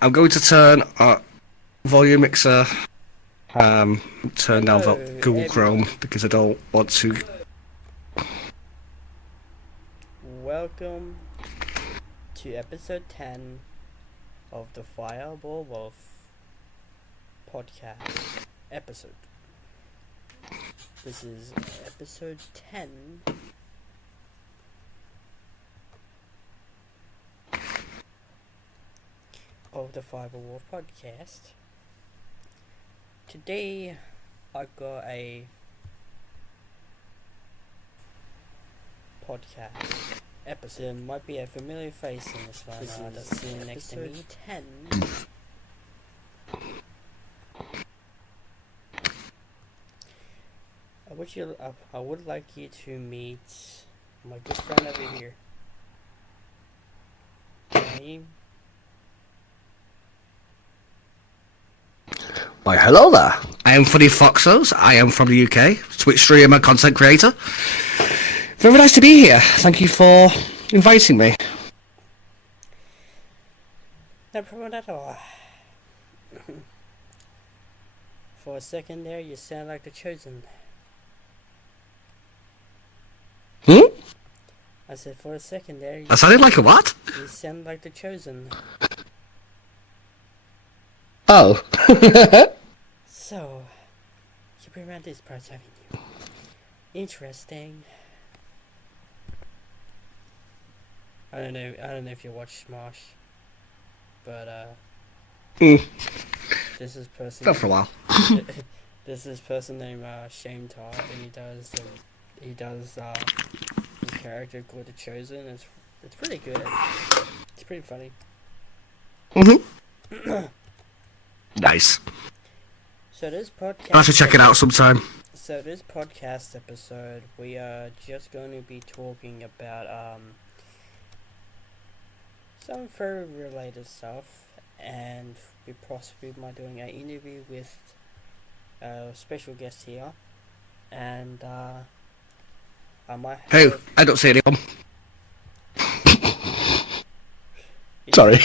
I'm going to turn volume mixer, turn down Google Chrome because I don't want to. Welcome to episode 10 of the Fireball Wolf podcast episode. This is episode 10 of the Fireball Wolf podcast. Today I got a podcast episode. There might be a familiar face in this one. That's sitting next to me. 10. I would like you to meet my good friend over here. Name? Why, hello there. I am Funny Foxos. I am from the UK, Twitch streamer, content creator. Very nice to be here. Thank you for inviting me. No problem at all. For a second there, you sound like the Chosen. I said for a second there. I sounded like a what? You sound like the Chosen. Oh. So, you've been around these parts, haven't you? Interesting. I don't know if you watch Smosh, but this is person. Not for a while. This is person named Shame Todd, and he does his character called the Chosen. It's pretty good. It's pretty funny. Nice. So this podcast. I'll have to check it out sometime. So this podcast episode, we are just going to be talking about some furry related stuff, and we possibly might doing an interview with a special guest here, and I might have... Hey, I don't see anyone. Sorry.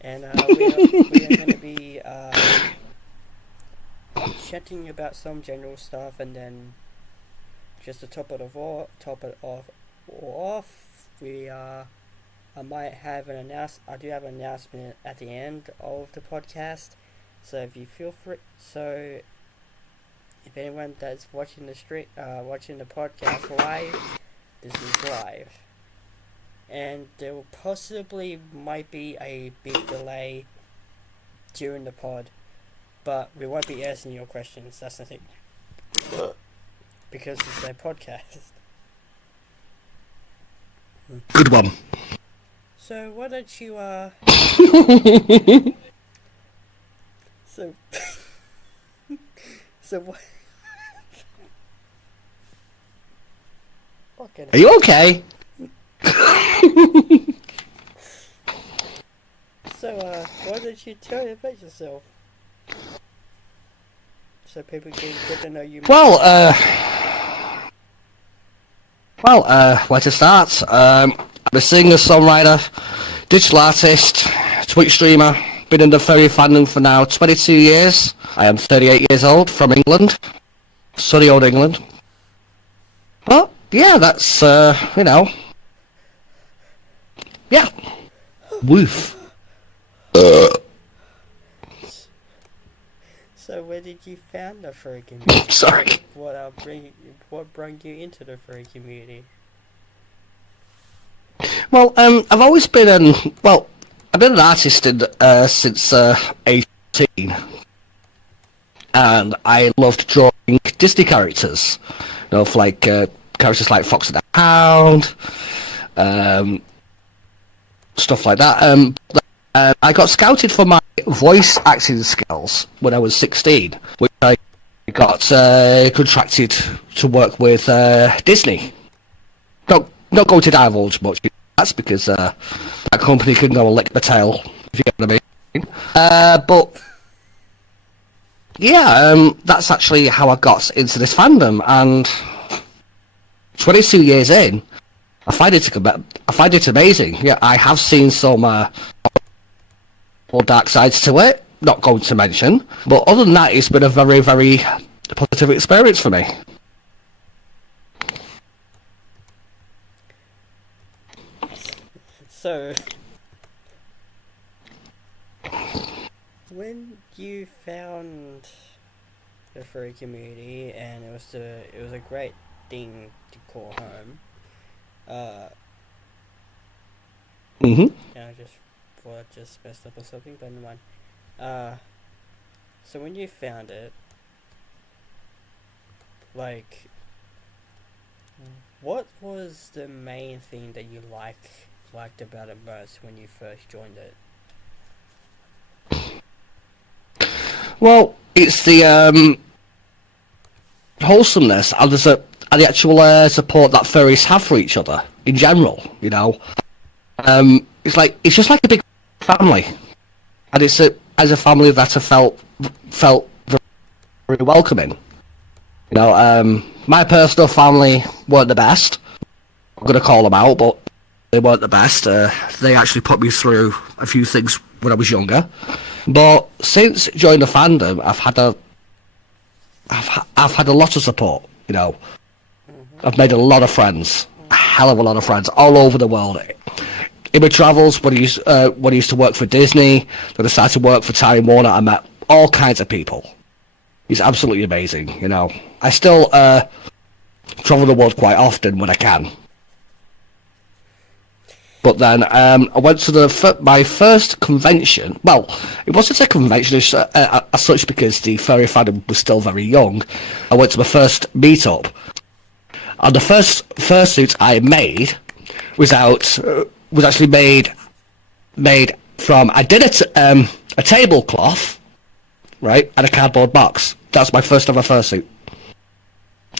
And we are going to be chatting about some general stuff, and then just to top it off, I might have I do have an announcement at the end of the podcast. So if you feel free, so if anyone that's watching watching the podcast live, this is live. And there will possibly might be a big delay during the pod, but we won't be asking your questions, that's the thing. Because it's a podcast. Good one. So why don't you so so what? Are you okay? So why don't you tell me about yourself? So people can get to know you more. Where to start? I'm a singer, songwriter, digital artist, Twitch streamer. Been in the furry fandom for now 22 years. I am 38 years old, from England. Sunny old England. Well, yeah, that's, yeah. Woof. So where did you found the furry community? Sorry. What brought you into the furry community? Well, I've always been I've been an artist since 18, and I loved drawing Disney characters. You know, for characters like Fox and the Hound, stuff like that. I got scouted for my voice acting skills when I was 16, which I got contracted to work with Disney. Not going to divulge much. That's because that company can go and lick my tail, if you get what I mean. But yeah, that's actually how I got into this fandom. And 22 years in, I find it amazing. Yeah, I have seen some more dark sides to it. Not going to mention, but other than that, it's been a very, very positive experience for me. So, when you found the furry community and it was a great thing to call home, Mhm. I just thought I just messed up or something, but never mind. So when you found it, like, what was the main thing that you liked about it most when you first joined it? Well, it's the wholesomeness and and the actual support that furries have for each other in general. You know, it's just like a big family, and it's as a family that I felt very, very welcoming. You know, my personal family weren't the best. I'm gonna call them out, but they weren't the best. They actually put me through a few things when I was younger. But since joining the fandom, I've had a lot of support. You know, I've made a lot of friends, a hell of a lot of friends all over the world. In my travels, when I used to work for Disney, then I started to work for Time Warner. I met all kinds of people. It's absolutely amazing. You know, I still travel the world quite often when I can. But then I went to my first convention. Well, it wasn't a convention as such because the furry fandom was still very young. I went to my first meetup, and the first fursuit I made was actually made from I did a tablecloth, right, and a cardboard box. That's my first ever fursuit.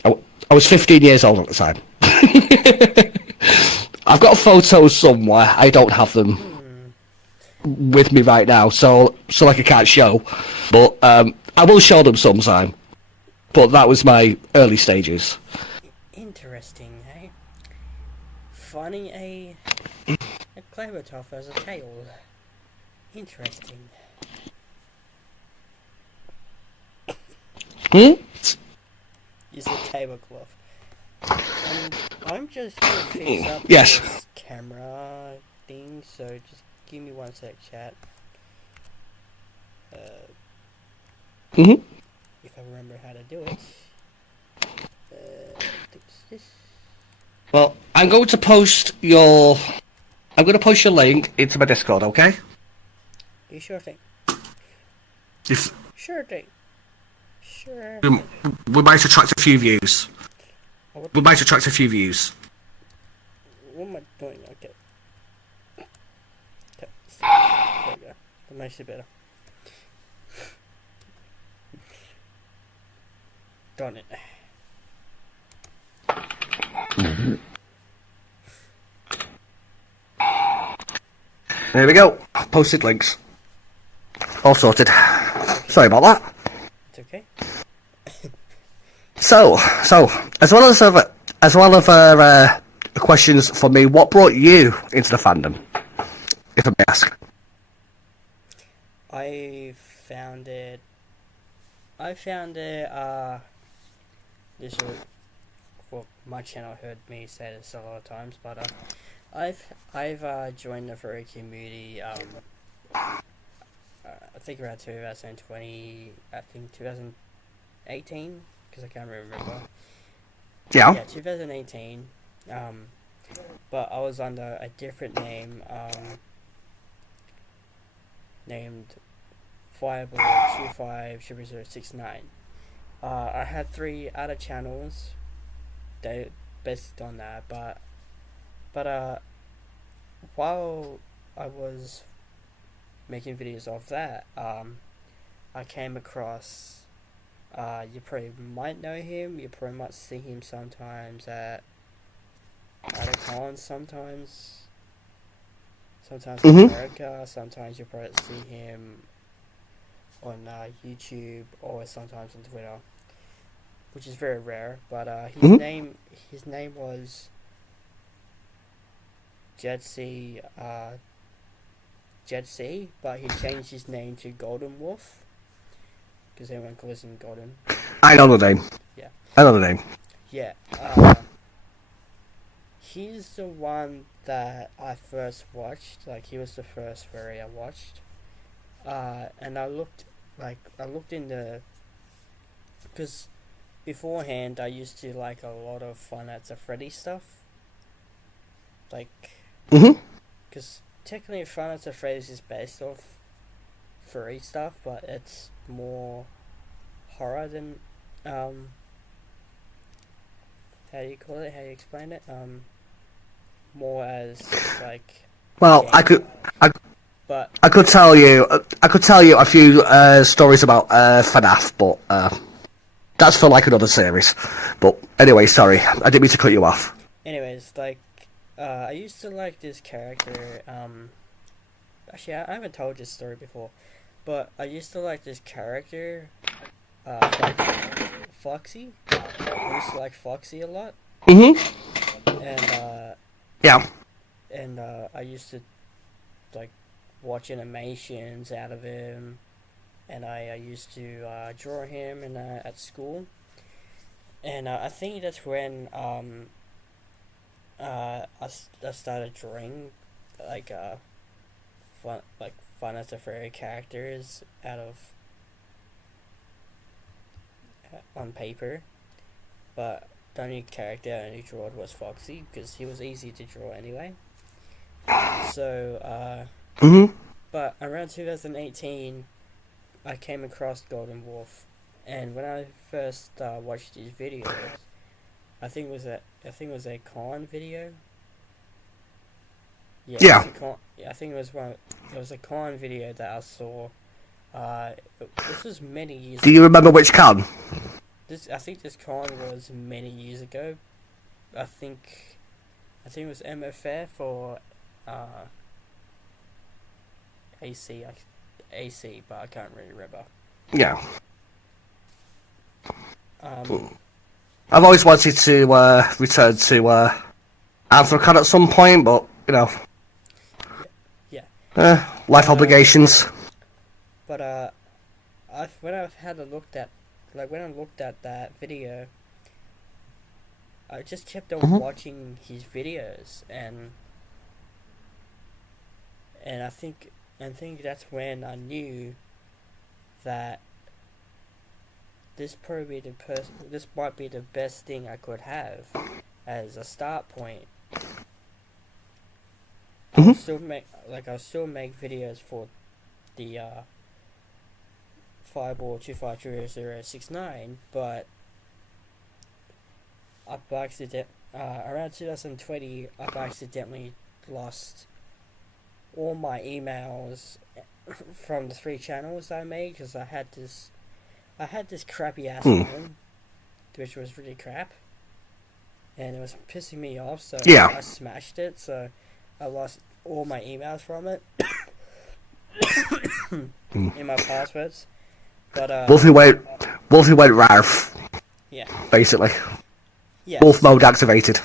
I was 15 years old at the time. I've got photos somewhere. I don't have them with me right now, so like I can't show. But I will show them sometime. But that was my early stages. Interesting, eh? Finding a Clovertoph as a tail. Interesting. Use a tablecloth. And I'm just gonna fix up Yes. this camera thing, so just give me 1 sec, chat. If I remember how to do it. Fix this. Well, I'm going to post your link into my Discord, okay? You sure thing. If Sure thing. Sure. we might attract a few views. What We might attract a few views. am I doing? Okay. Okay. There we go. That makes it better. Darn it. There we go. Posted links. All sorted. Sorry about that. It's okay. So as well as questions for me, what brought you into the fandom, if I may ask? I found it. This will, well, my channel heard me say this a lot of times, but I've joined the furry community. I think around 2020. I think 2018, because I can't remember. Yeah. Yeah, 2018. But I was under a different name. Named Fireball250069. I had 3 other channels that based on that, but while I was making videos of that, I came across, you probably might know him, you probably might see him sometimes at the cons, sometimes in America, sometimes you probably see him on YouTube, or sometimes on Twitter, which is very rare. But his name was Jet C, but he changed his name to Golden Wolf because everyone calls him Golden. I know the name. Yeah. I know the name. Yeah. He's the one that I first watched. Like, he was the first furry I watched. And I looked in the, because beforehand I used to like a lot of Five Nights at Freddy stuff. Like, because technically Five Nights at Freddy's is based off furry stuff, but it's more horror than, how do you call it? How do you explain it? More as like. Well, game. I could tell you a few stories about FNAF, but that's for like another series. But anyway, sorry, I didn't mean to cut you off. Anyways, like, I used to like this character. Actually, I haven't told this story before, but I used to like this character, Foxy. I used to like Foxy a lot. And Yeah. And I used to like watch animations out of him, and I used to draw him at school. And I think that's when I started drawing like Fun as a Fairy characters out of on paper, but the only character I only drew was Foxy because he was easy to draw anyway. So but around 2018, I came across Golden Wolf, and when I first watched his videos, I think it was a con video. Yeah. I think it was a con video that I saw. This was many years. Do you remember which con? I think this con was many years ago. I think it was MFF or AC, but I can't really remember. Yeah. I've always wanted to return to Anthrocon at some point, but you know. Yeah. Life obligations. But when I looked at that video, I just kept on watching his videos, and I think that's when I knew that this might be the best thing I could have as a start point. I'll still make videos for the Fireball 250069, but around 2020 I've accidentally lost all my emails from the 3 channels I made because I had this crappy ass phone, which was really crap, and it was pissing me off. So I smashed it. So I lost all my emails from it in my passwords. But Wolfie went Ralph. Yeah. Basically. Yeah. Wolf mode activated.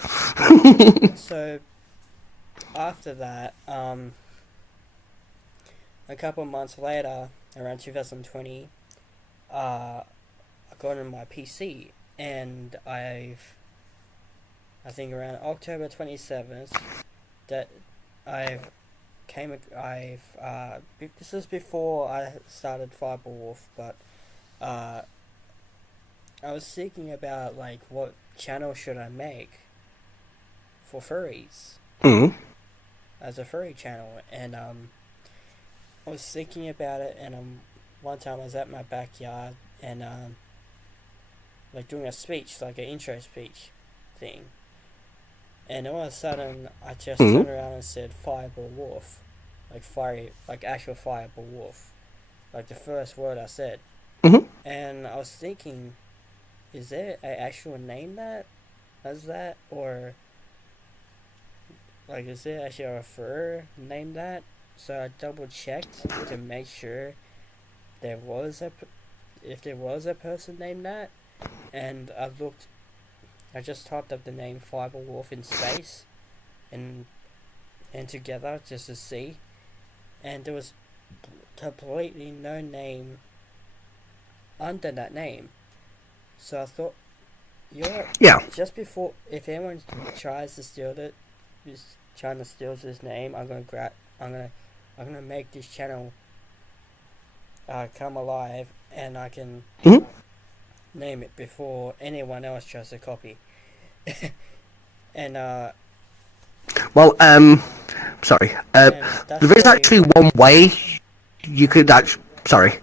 So after that, a couple months later, around 2020, I got on my PC, and I think around October 27th, that this is before I started Fireball Wolf, but I was thinking about like what channel should I make for furries as a furry channel, and I was thinking about it, and one time I was at my backyard and like doing a speech, like an intro speech thing, and all of a sudden I just turned around and said Fireball Wolf, like actual Fireball Wolf, like the first word I said. And I was thinking, is there an actual name as that, or like is there actually a fur named that? So I double checked to make sure if there was a person named that, and I just typed up the name Fireball Wolf in space, and and together just to see, and there was completely no name under that name. So I thought, Yeah. just before, if anyone tries to steal it, is trying to steal this name, I'm gonna make this channel come alive, and I can Mhm. name it before anyone else tries to copy. and Well, sorry. and that's There is probably actually one way you could actually. Sorry.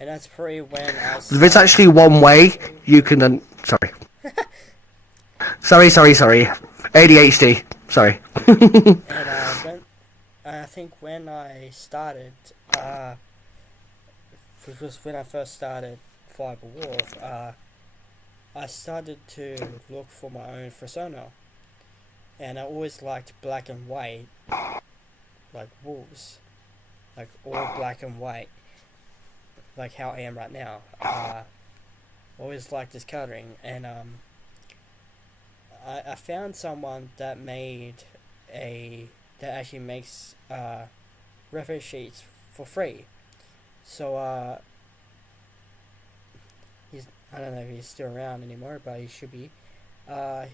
and that's probably when I There is started. actually one way you can. Sorry. Sorry. ADHD. Sorry. And when I think when I started, which was when I first started Fiber Wolf, I started to look for my own persona, and I always liked black and white, like wolves, like all black and white, like how I am right now. Always liked this coloring, and I found someone that actually makes reference sheets for free. So I don't know if he's still around anymore, but he should be.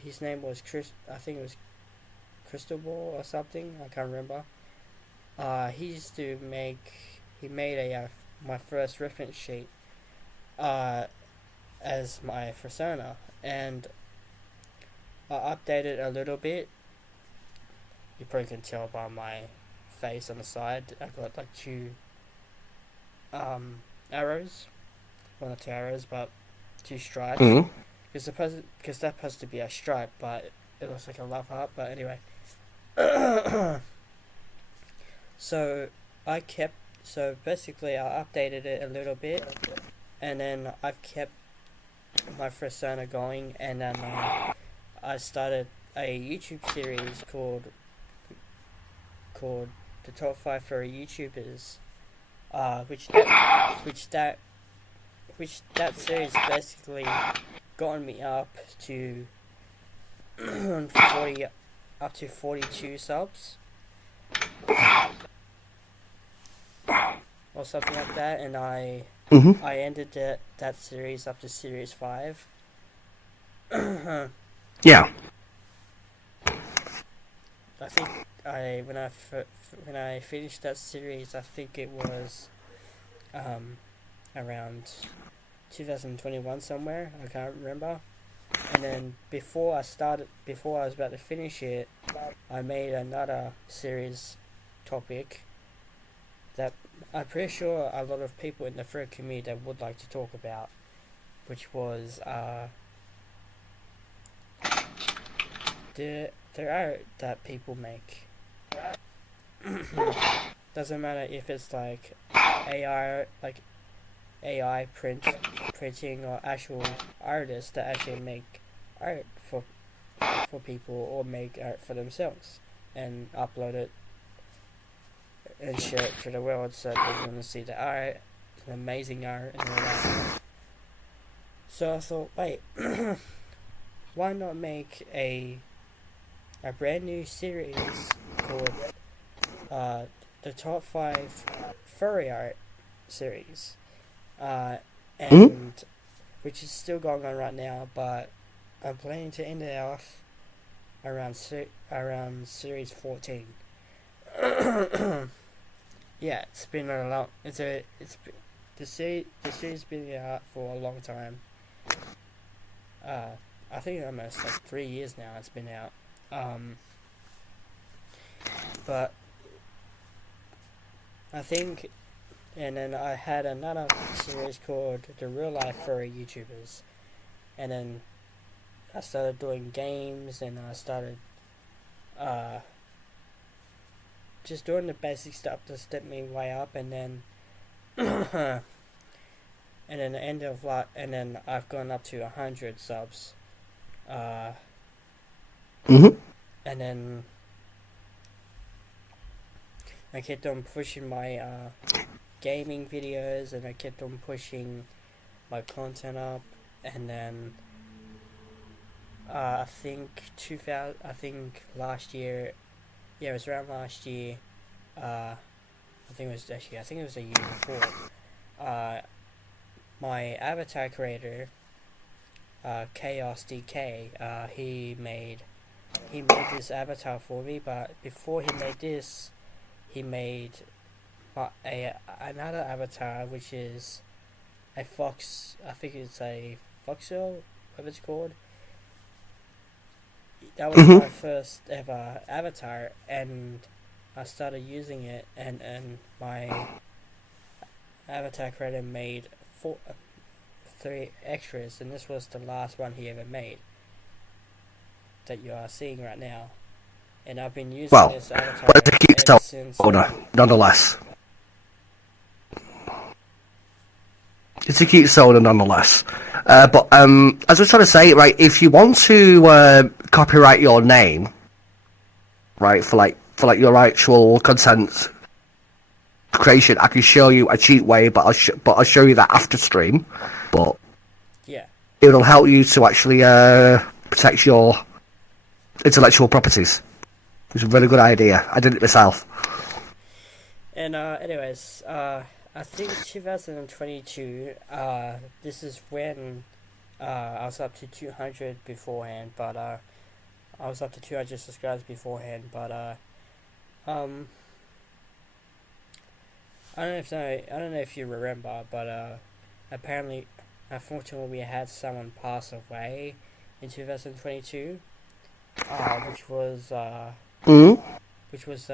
His name was Chris. I think it was Cristobal or something. I can't remember. He used to make. He made my first reference sheet as my persona, and I updated a little bit. You probably can tell by my face on the side. I got like two arrows. Well, not two arrows, but two stripes. Mhm. Because that's supposed to be a stripe, but it looks like a love heart. But anyway, so so basically I updated it a little bit, and then I've kept my persona going, and then I started a YouTube series called the Top 5 Furry YouTubers, which that series basically gotten me up to 42 subs or something like that, and I ended that series up to series 5. Yeah. I think when I finished that series, I think it was around 2021 somewhere. I can't remember. And then before I was about to finish it, I made another series topic that I'm pretty sure a lot of people in the furry community would like to talk about, which was the art that people make. Doesn't matter if it's like AI printing, or actual artists that actually make art for people, or make art for themselves and upload it and share it for the world, so they want to see the art, the amazing art, and all that. So I thought, wait, why not make a brand new series called the Top 5 Furry Art series, and which is still going on right now, but I'm planning to end it off around series 14. Yeah, it's been a long. The series been out for a long time. I think almost like 3 years now. It's been out. But I think, and then I had another series called the Real Life Furry YouTubers, and then I started doing games, and I started just doing the basic stuff to step me way up, and then and then the end of and then I've gone up to 100 subs, and then I kept on pushing my gaming videos, and I kept on pushing my content up, and then I think last year Yeah, it was around last year. I think it was a year before. My avatar creator, Chaos DK, he made this avatar for me. But before he made this, he made another avatar, which is a fox. I think it's a foxel, whatever it's called. That was my first ever avatar, and I started using it, and my avatar creator made three extras, and this was the last one he ever made that you are seeing right now. And I've been using this avatar to keep ever since. Nonetheless. It's a cute soda, nonetheless. But as I was trying to say, right, if you want to copyright your name, right, for your actual content creation, I can show you a cheap way, but I'll show you that after stream. But yeah, it'll help you to actually protect your intellectual properties. It's a really good idea. I did it myself. And anyways, I think 2022. This is when I was up to 200 beforehand, but I was up to 200 subscribers beforehand, but I don't know if you remember, but apparently, unfortunately, we had someone pass away in 2022, which was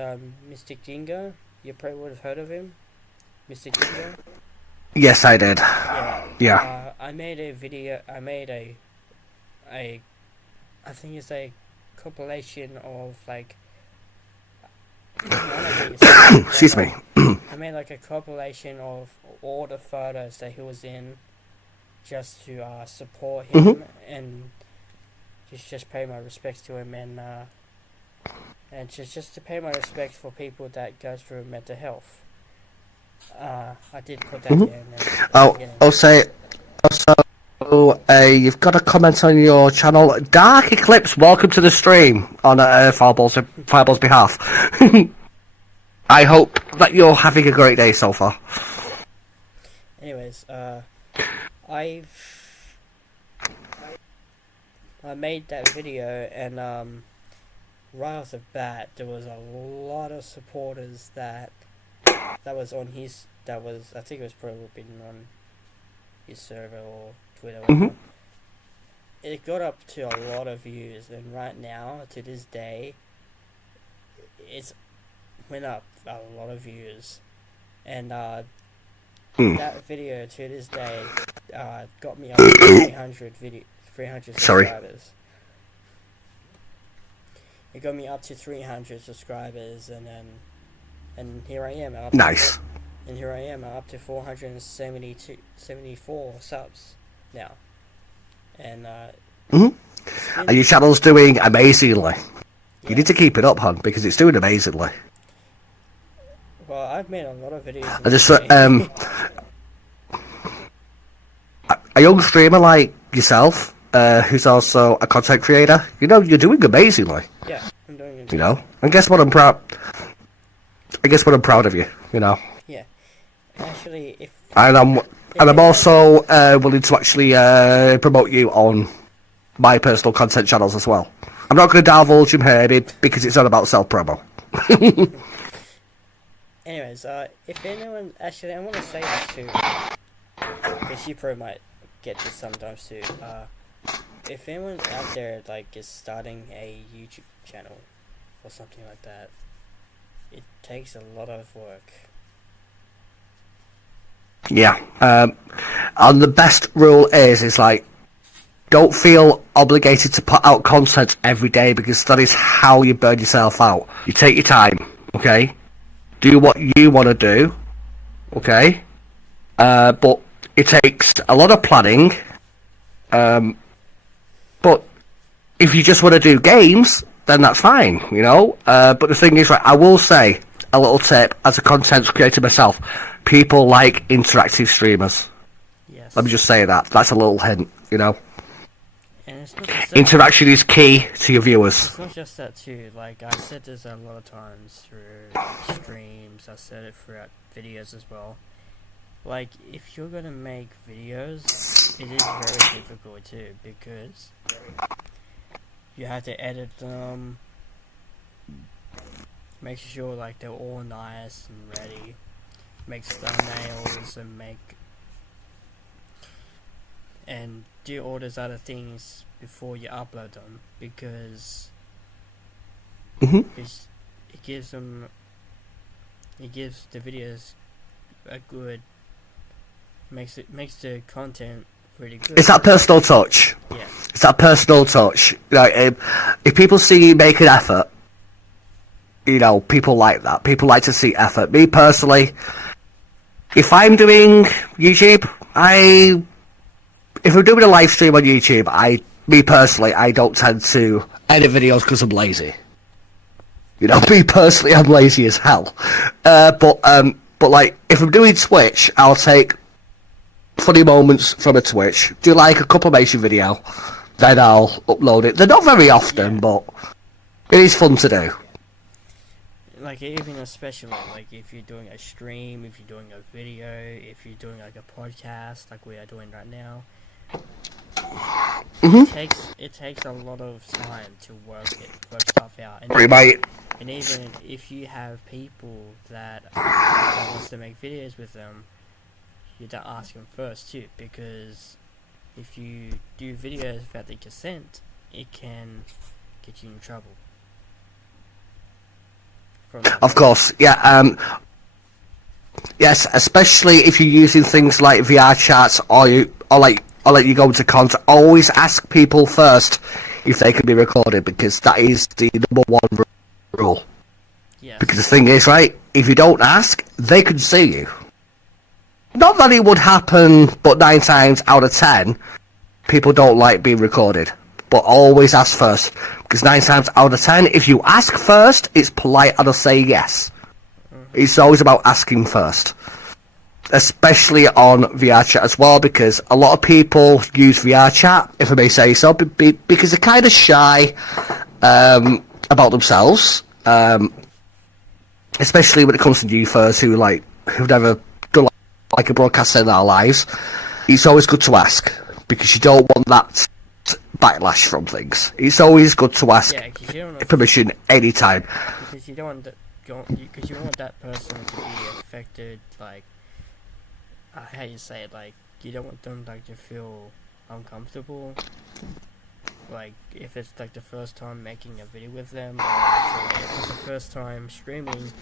Mystic Dingo. You probably would have heard of him, Mystic Dingo. Yes, I did. Yeah. I made a video. I made I think it's a compilation of like. Excuse me. I made like a compilation of all the photos that he was in, just to support him and just pay my respects to him, and just to pay my respects for people that go through mental health. I did put that in. Also, you've got a comment on your channel. Dark Eclipse, welcome to the stream on Fireball's behalf. I hope that you're having a great day so far. Anyways, I made that video, and right off the bat, there was a lot of supporters that was on his. I think it was probably been on his server or Twitter. It got up to a lot of views, and right now, to this day, it's went up a lot of views, and that video to this day got me up to 300 subscribers. It got me up to 300 subscribers, and here I am. Nice. And here I am, up to 474 subs now. And and your channel's doing amazingly. Yeah. You need to keep it up, hon, because it's doing amazingly. Well, I've made a lot of videos. I just a young streamer like yourself, who's also a content creator, you're doing amazingly. Yeah, I'm doing amazing. And guess what? I'm proud of you. Yeah. Actually, I'm also willing to actually promote you on my personal content channels as well. I'm not going to divulge him here because it's not about self-promo. Anyways, if anyone... Actually, I want to say this too, because you probably might get this sometimes too. If anyone out there is starting a YouTube channel or something like that, it takes a lot of work. Yeah. And the best rule is don't feel obligated to put out content every day, because that is how you burn yourself out. You take your time, okay? Do what you want to do, okay? But it takes a lot of planning. But if you just want to do games, then that's fine, But the thing is, I will say a little tip as a content creator myself. People like interactive streamers. Yes. Let me just say that. That's a little hint, And it's not just that. Interaction is key to your viewers. It's not just that too. Like I said this a lot of times through like, streams. I said it throughout videos as well. Like if you're gonna make videos, it is very difficult too because you have to edit them, make sure like they're all nice and ready, make thumbnails and do all those other things before you upload them because it gives the videos a good makes the content really good. It's that personal touch. Yeah. It's that personal touch. Like, if people see you make an effort, you know, people like that. People like to see effort. Me personally, if I'm doing YouTube, if I'm doing a live stream on YouTube, I don't tend to edit videos because I'm lazy. You know, me personally, I'm lazy as hell. But like, if I'm doing Twitch, I'll take funny moments from a Twitch, do like a compilation video, then I'll upload it. They're not very often, but it is fun to do. Like even especially like if you're doing a stream, if you're doing a video, if you're doing like a podcast, like we are doing right now. It takes a lot of time to work stuff out. And even if you have people that wants to make videos with them, you don't ask them first too, because if you do videos without the consent, it can get you in trouble. Of course, yeah. Yes, especially if you're using things like VR chats or you go into contact. Always ask people first if they can be recorded, because that is the number one rule. Yes. Because the thing is, right, if you don't ask, they could see you. Not that it would happen, but 9 times out of 10, people don't like being recorded. But always ask first, because 9 times out of 10, if you ask first, it's polite and they'll say yes. It's always about asking first. Especially on VR chat as well, because a lot of people use VR chat, if I may say so, because they're kind of shy about themselves. Especially when it comes to youthers who've never done like a broadcast in their lives. It's always good to ask, because you don't want that backlash from things. It's always good to ask permission anytime. Because you don't want that person to be affected, like, how you say it, like, you don't want them like to feel uncomfortable. Like, if it's like the first time making a video with them, or if it's the first time streaming,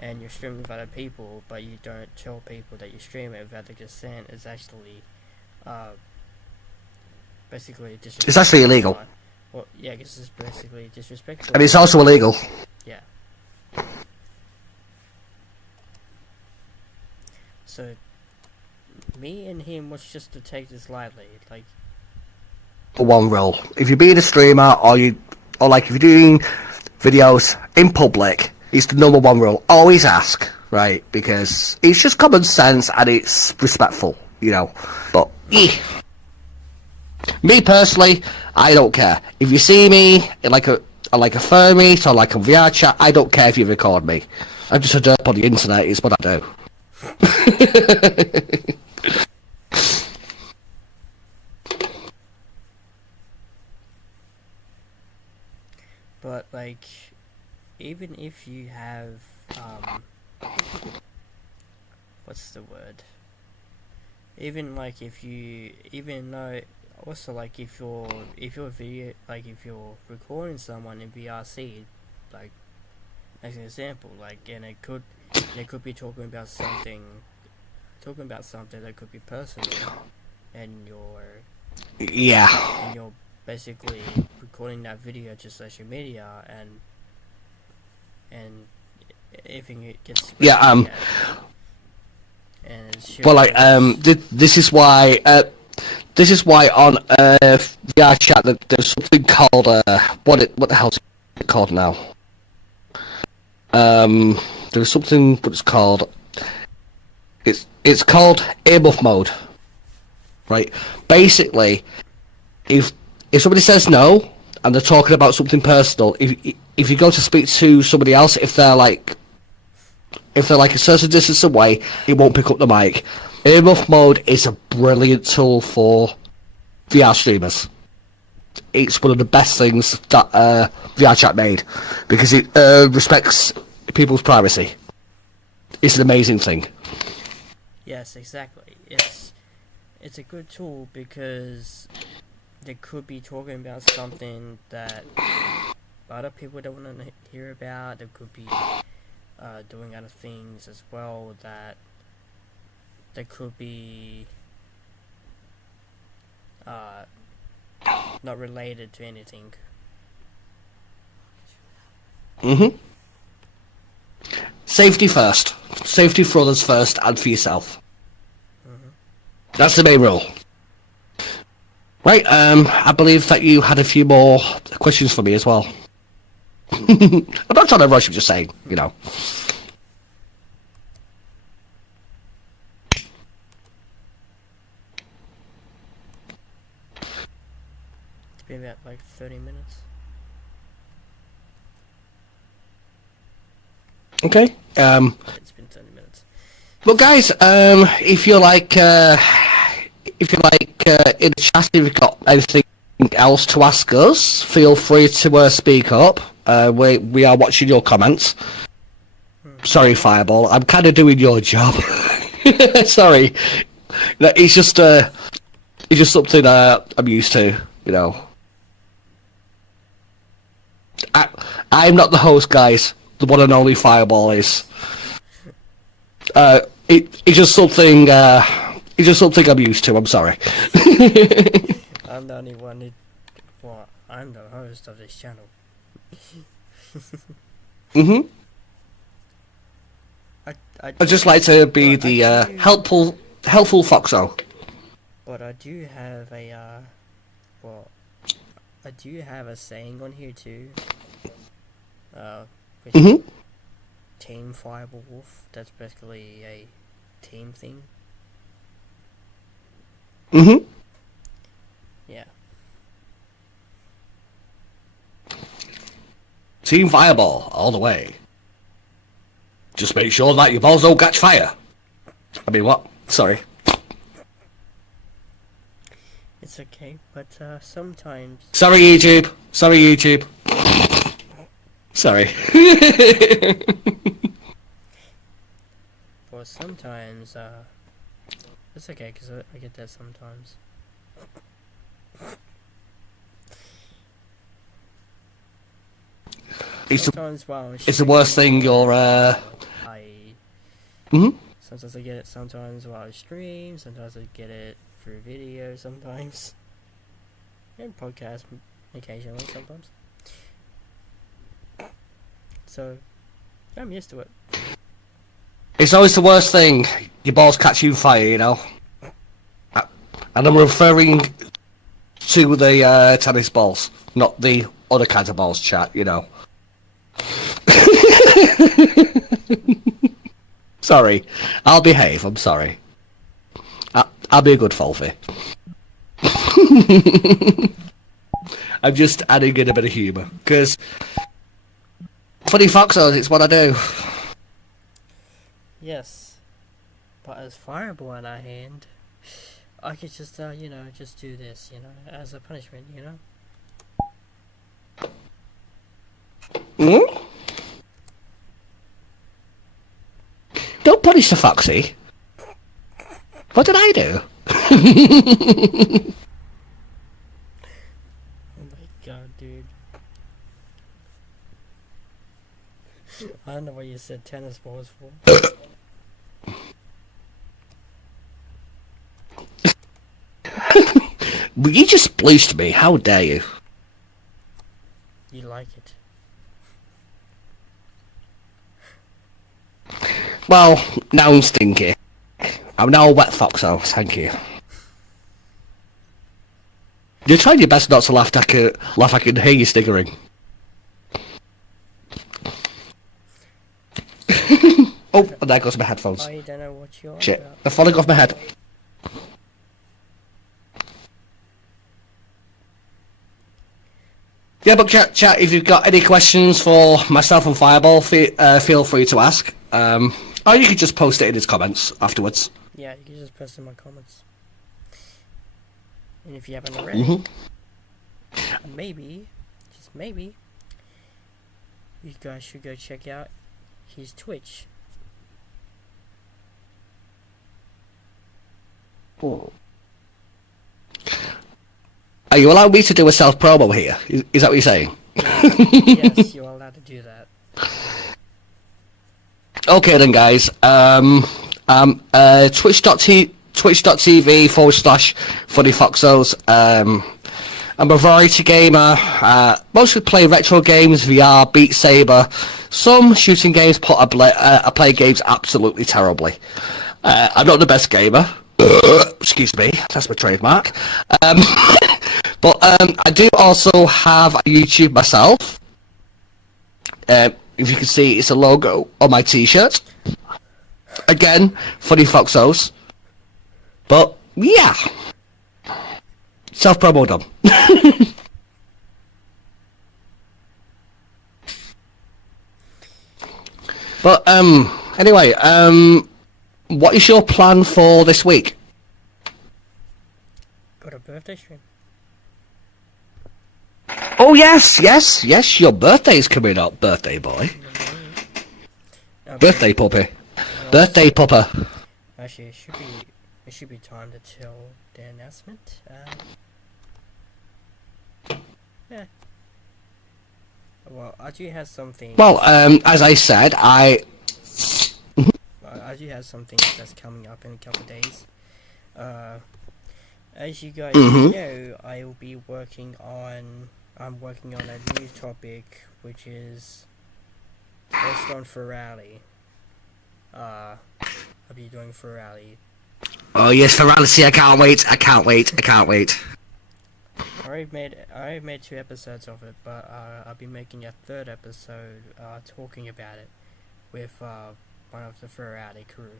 and you're streaming with other people, but you don't tell people that you stream it without the consent, it's actually, basically disrespectful. It's actually illegal. Well, yeah, because it's basically disrespectful. And it's also illegal. Yeah. So, me and him was just to take this lightly, like. One rule: if you're being a streamer, or if you're doing videos in public, it's the number one rule. Always ask, right? Because it's just common sense and it's respectful, you know. But me personally, I don't care. If you see me in like a Fermit or like a VR chat, I don't care if you record me. I'm just a derp on the internet. It's what I do. But like, even if you have what's the word? Even like if you're video, like if you're recording someone in VRC, like as an example, like, and it could be talking about something that could be personal, and you're basically recording that video to social media, and everything it gets well, like this is why on VR chat that there's something called what the hell's it called now? There's something what it's called. It's called earmuff mode, right? Basically, if if somebody says no and they're talking about something personal, if you go to speak to somebody else, if they're like a certain distance away, it won't pick up the mic. Earmuff mode is a brilliant tool for VR streamers. It's one of the best things that VR chat made because it respects people's privacy. It's an amazing thing. Yes, exactly. It's a good tool because they could be talking about something that other people don't want to hear about. They could be doing other things as well that they could be not related to anything. Safety first. Safety for others first and for yourself. That's the main rule. Right, I believe that you had a few more questions for me as well. I'm not trying to rush, I'm just saying, you know. It's been about like 30 minutes. Okay. It's been 30 minutes. Well, guys, if you're like in the chat, if you've got anything else to ask us, feel free to speak up. We are watching your comments. Sorry, Fireball, I'm kind of doing your job. Sorry, it's just something I'm used to, you know. I'm not the host, guys. The one and only Fireball is. It's just something. It's just something I'm used to. I'm sorry. I'm the only one I'm the host of this channel. I'd just like to be the helpful Foxo. But I do have a I do have a saying on here too. Which is Team Fireball Wolf. That's basically a team thing. Yeah. Team Fireball, all the way. Just make sure that your balls don't catch fire. I mean, what? Sorry. It's okay, but sometimes... Sorry, YouTube. Sorry, YouTube. Sorry. But sometimes, it's okay, because I get that sometimes. It's Sometimes the worst thing you're, Sometimes I get it sometimes while I stream, sometimes I get it through video sometimes. And podcast occasionally sometimes. So, I'm used to it. It's always the worst thing. Your balls catch you fire, you know. And I'm referring to the tennis balls, not the other kinds of balls, chat, you know. Sorry. I'll behave, I'm sorry. I'll be a good Folfy. I'm just adding in a bit of humour, because funny foxos, it's what I do. Yes. But as Fireball in our hand, I could just, just do this, as a punishment, Don't punish the foxy. What did I do? Oh my god, dude. I don't know what you said tennis balls for. You just splooshed me, how dare you? You like it. Well, now I'm stinky. I'm now a wet foxo, thank you. You're trying your best not to laugh, I can hear you sniggering. Oh, and there goes my headphones. I don't know what you're Shit, about. they're falling off my head. Yeah, but chat, if you've got any questions for myself and Fireball, feel free to ask. Or you could just post it in his comments afterwards. Yeah, you can just post in my comments. And if you haven't already, maybe, just maybe, you guys should go check out his Twitch. Oh. Are you allowed me to do a self-promo here? Is that what you're saying? Yes, you're allowed to do that. Okay then, guys. Twitch.tv/FunnyFoxos. I'm a variety gamer. Mostly play retro games, VR, Beat Saber, some shooting games. I play games absolutely terribly. I'm not the best gamer. Excuse me, that's my trademark. But I do also have a YouTube myself. If you can see, it's a logo on my t-shirt. Again, Funny Foxos. But, yeah. Self-promo done. But, anyway, what is your plan for this week? Got a birthday stream. Oh, yes, your birthday's coming up, birthday boy. Birthday puppy. Birthday pupper. Actually, it should be time to tell the announcement. Yeah. Well, I do have something. Well, as I said, I do have something that's coming up in a couple of days. As you guys know, I will be working on. I'm working on a new topic, which is based on Ferrari. I'll be doing Ferrari. Oh yes, Ferrari! I can't wait! I can't wait! I already made 2 episodes of it, but I'll be making a 3rd episode talking about it with one of the Ferrari crew.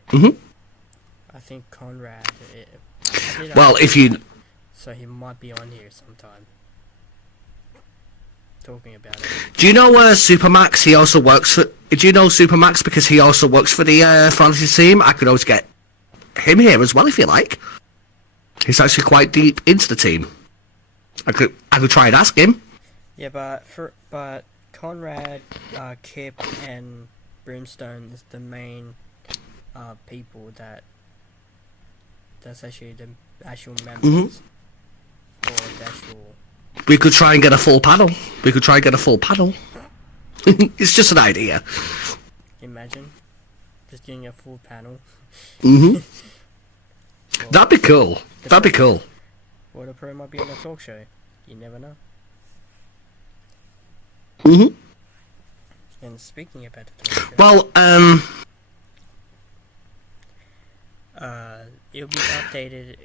I think Conrad. Well, if you. So he might be on here sometime. Talking about it. Do you know Supermax? He also works for. Do you know Supermax because he also works for the fantasy team? I could always get him here as well if you like. He's actually quite deep into the team. I could try and ask him. Yeah, but Conrad, Kip, and Brimstone is the main people that's actually the actual members or the actual. We could try and get a full panel. It's just an idea. Imagine just getting a full panel. Well, that'd be cool. Or the pro might be on a talk show. You never know. And speaking about the talk show. Well, it'll be updated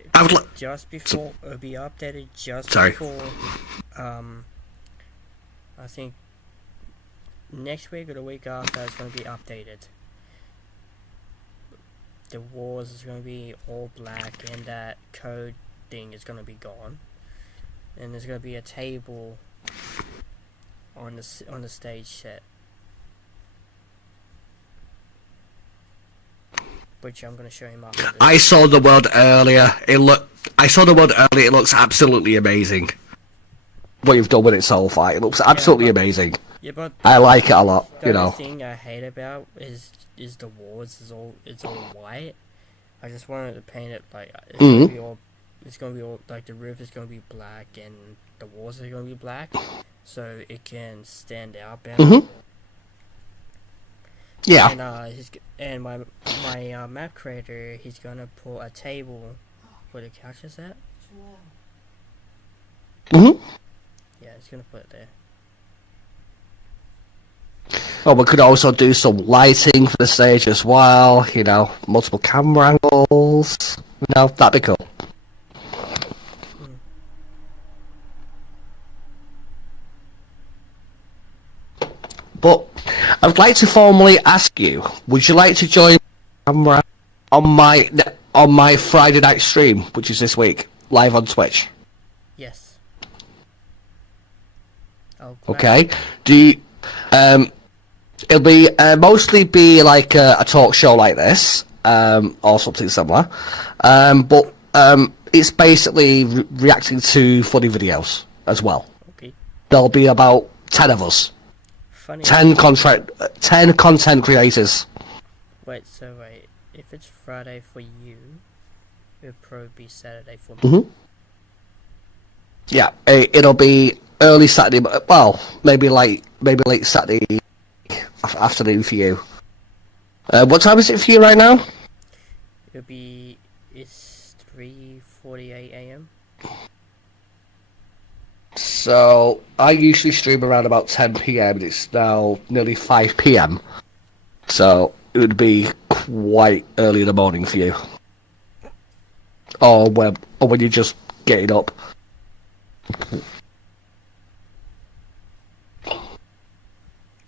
just before. It'll be updated just before. I think next week or the week after it's going to be updated. The walls is going to be all black, and that code thing is going to be gone. And there's going to be a table on the stage set, which I'm going to show him after this. I saw the world earlier. It looks absolutely amazing. What you've done with it so far, it looks absolutely amazing. Yeah, but I like it a lot. The only thing I hate about is the walls. It's all white. I just wanted to paint it like it's gonna be all like the roof is gonna be black and the walls are gonna be black, so it can stand out better. Yeah. And my map creator, he's gonna put a table where the couch is at. Yeah, he's gonna put it there. Well, we could also do some lighting for the stage as well. You know, multiple camera angles. You know, that'd be cool. But I'd like to formally ask you: would you like to join camera on my Friday night stream, which is this week, live on Twitch? Yes. Oh, Okay. Do you, it'll be mostly be like a talk show like this, or something similar. But it's basically reacting to funny videos as well. Okay. There'll be about 10 of us. Funny. 10 content creators. Wait. If it's Friday for you, it'll probably be Saturday for me. Mm-hmm. Yeah, it'll be early Saturday, well, maybe late Saturday afternoon for you. What time is it for you right now? It's 3:48 a.m. So, I usually stream around about 10 p.m. and it's now nearly 5 p.m. So, it would be quite early in the morning for you. Or when you're just getting up.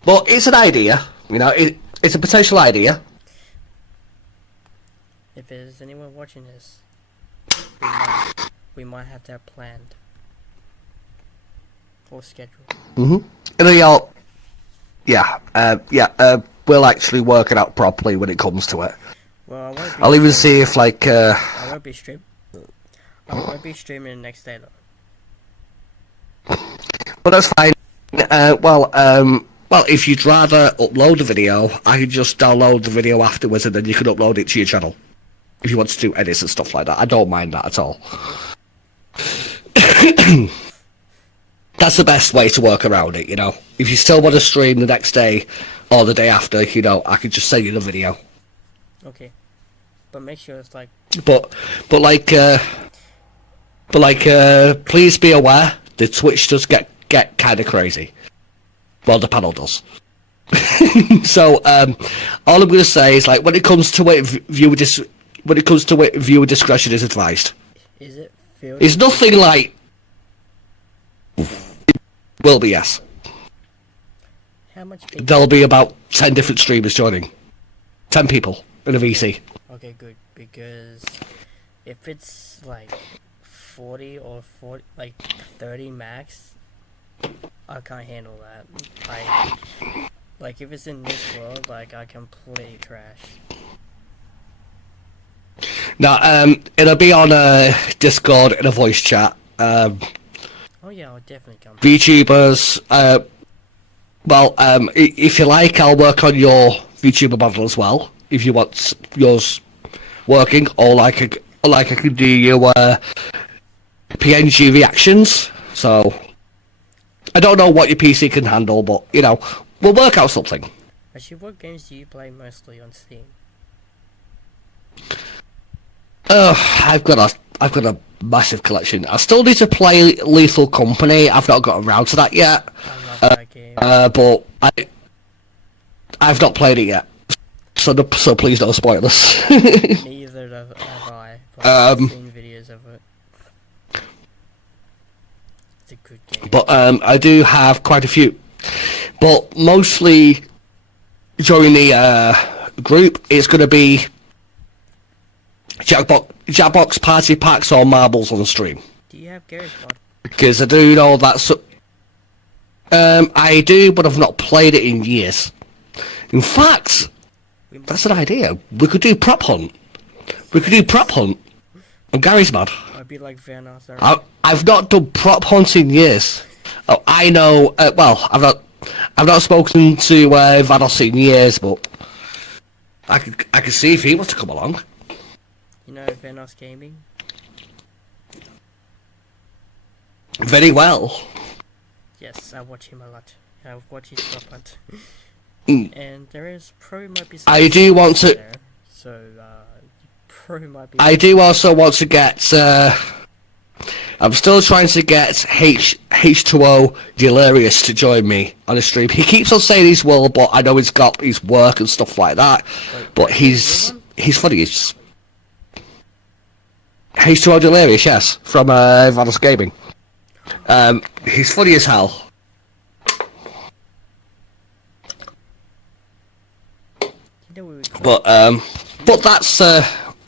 But it's an idea, it's a potential idea. If there's anyone watching this, we might have that planned or scheduled. Mm-hmm. We'll actually work it out properly when it comes to it. Well, I'll even see if I won't be streaming the next day though. But that's fine. Well, if you'd rather upload the video, I can just download the video afterwards, and then you can upload it to your channel. If you want to do edits and stuff like that, I don't mind that at all. That's the best way to work around it, If you still want to stream the next day or the day after, I could just send you the video. Okay, but make sure it's like. But please be aware the Twitch does get kind of crazy. Well, the panel does. So all I'm going to say is when it comes to it, viewer discretion is advised. Is it? It's nothing like. It will be, yes. How much people? There'll be about 10 different streamers joining. 10 people in a VC. Okay, good. Because if it's 40 or 30 max, I can't handle that. If it's in this world, I completely trash. Now, it'll be on Discord in a voice chat. Oh yeah, I'll definitely come. VTubers, if you like, I'll work on your VTuber model as well. If you want yours working, or I can do your PNG reactions. So, I don't know what your PC can handle, but we'll work out something. Actually, what games do you play mostly on Steam? I've got a massive collection. I still need to play Lethal Company. I've not got around to that yet. I love that game. But I've not played it yet. So please don't spoil us. Neither have I. But I've seen videos of it. It's a good game. But I do have quite a few. But mostly during the group, it's going to be Jackbox Party Packs or Marbles on the stream. Do you have Garage Mod? Because I do know that. I do, but I've not played it in years. In fact, that's an idea. We could do Prop Hunt. On Garry's Mod. I'd be like Vanos. I've not done Prop Hunt in years. Oh, I know. I've not spoken to Vanos in years, but I could see if he wants to come along. You know Vanos Gaming? Very well. Yes, I watch him a lot. I watch his Prop Hunt. Mm. And there is probably might be some I do want to. there, so you probably might be. I do also want to get. I'm still trying to get H2O Delirious to join me on the stream. He keeps on saying he's well, but I know he's got his work and stuff like that. Wait, but he's funny. He's H2O Delirious, yes, from Vanos Gaming. He's funny as hell. But that's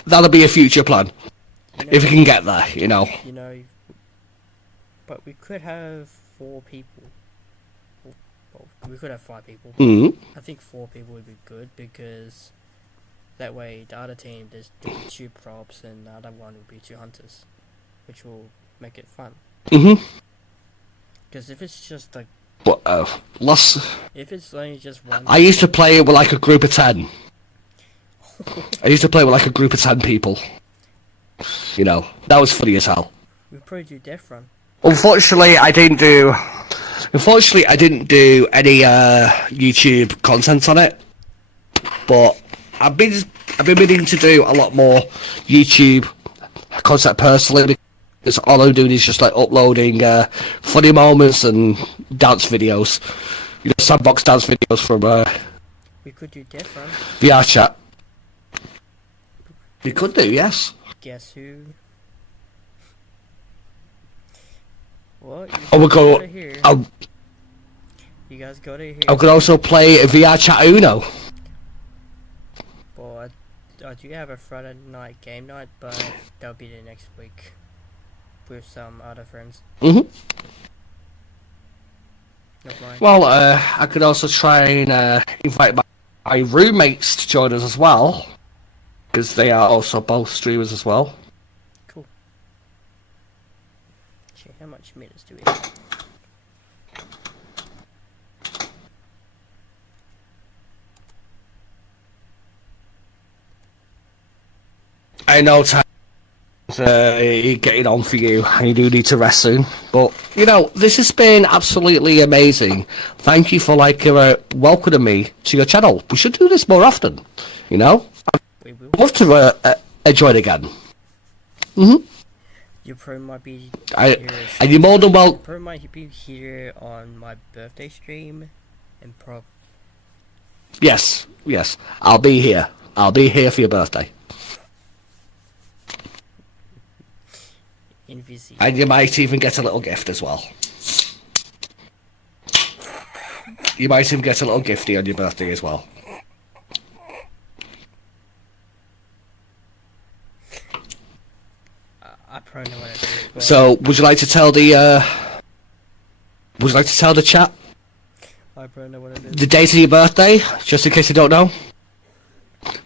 that'll be a future plan if we can get there, But we could have 4 people We could have 5 people. Mm. I think 4 people would be good because that way the other team there's 2 props and the other one would be 2 hunters, which will make it fun. Mm-hmm. Because if it's just like But if it's only just one, I used to play with like a group of 10. I used to play with like a group of 10 people. You know, that was funny as hell. we probably do death run. Unfortunately, I didn't do any YouTube content on it. But I've been meaning to do a lot more YouTube content personally, because all I'm doing is just like uploading funny moments and dance videos. You know, sandbox dance videos from We could do death run. VR chat. We could do, yes. Guess who? Well, I would go. here. You guys go to here. I could also play a VR chat Uno. Well, I do have a Friday night game night, but that'll be the next week with some other friends. Mhm. Not mine. Well, I could also try and invite my roommates to join us as well, because they are also both streamers as well. Cool. Gee, how much meters do we have? I know time's getting on for you, and you do need to rest soon. But you know, this has been absolutely amazing. Thank you for welcoming me to your channel. We should do this more often. You know, We will. I'd love to enjoy it again. Mhm. You probably might be I- here. And you're more than well. Probably might be here on my birthday stream, and Yes, yes. I'll be here. I'll be here for your birthday. in VC. And you might even get a little gift as well. You might even get a little gifty on your birthday as well. I probably know what it is. But So, would you like to tell the chat I probably know what it is. the date of your birthday, just in case you don't know?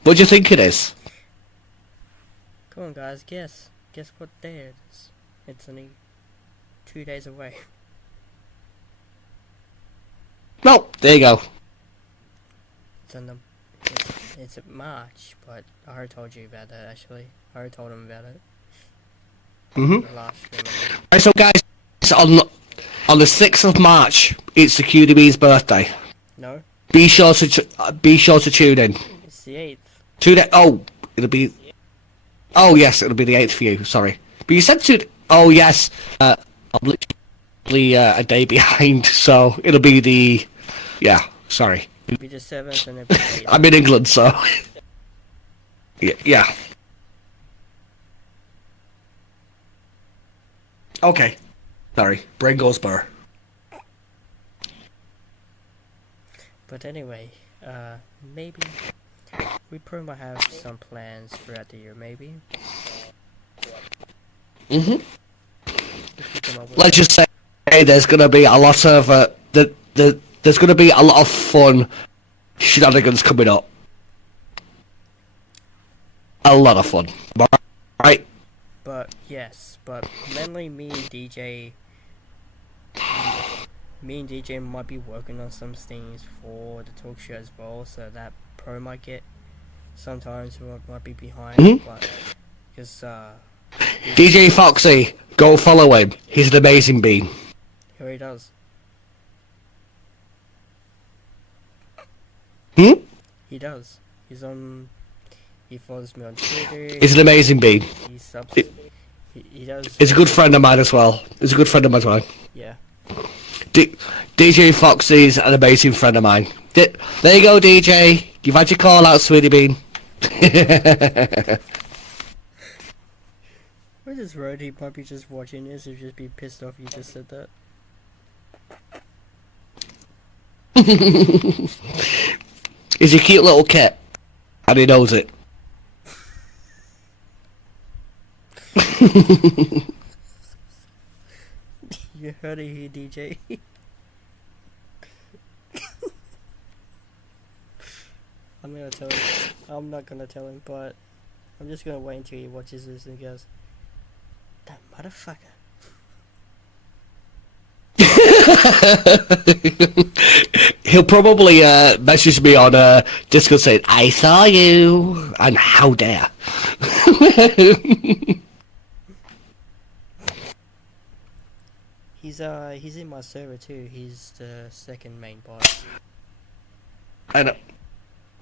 What do you think it is? Come on, guys, guess. Guess what day it is. It's only 2 days away. No, there you go. It's on the. It's March, but I already told you about that. Actually, I already told him about it. Mhm. The last stream. Right, so guys, on the 6th of March, it's the QDB's birthday. No, Be sure to tune in. it's the 8th. 2 days. Oh, it'll be. Oh yes, it'll be the 8th for you. Sorry, but you said to. Oh yes, I'm literally a day behind, so it'll be the. Yeah, sorry. It'll be the 7th and it'll be the 8th. I'm in England, so. Yeah. Okay. Sorry, brain goes burr. But anyway, maybe we probably might have some plans throughout the year. Maybe. Mhm. If we come up with- Let's just say there's gonna be a lot of there's gonna be a lot of fun shenanigans coming up. A lot of fun, right? But yes, but mainly me and DJ might be working on some things for the talk show as well, so that pro might get sometimes we might be behind, Mhm. but because DJ Foxy, go follow him. He's an amazing bean. he already does. Hmm? He does. He's on. He follows me on Twitter. He's an amazing bean. He subs. It- He does. He's a good friend of mine as well. He's a good friend of mine as well. Yeah. DJ Foxy's an amazing friend of mine. There you go, DJ. You've had your call out, sweetie bean. Where's this road? He might be just watching this and just be pissed off you just said that. He's a cute little cat, and he knows it. You heard it here, DJ. I'm gonna tell him. I'm not gonna tell him, but I'm just gonna wait until he watches this and he goes, "That motherfucker." He'll probably message me on Discord saying, "I saw you," and how dare. He's in my server too. He's the second main boss. And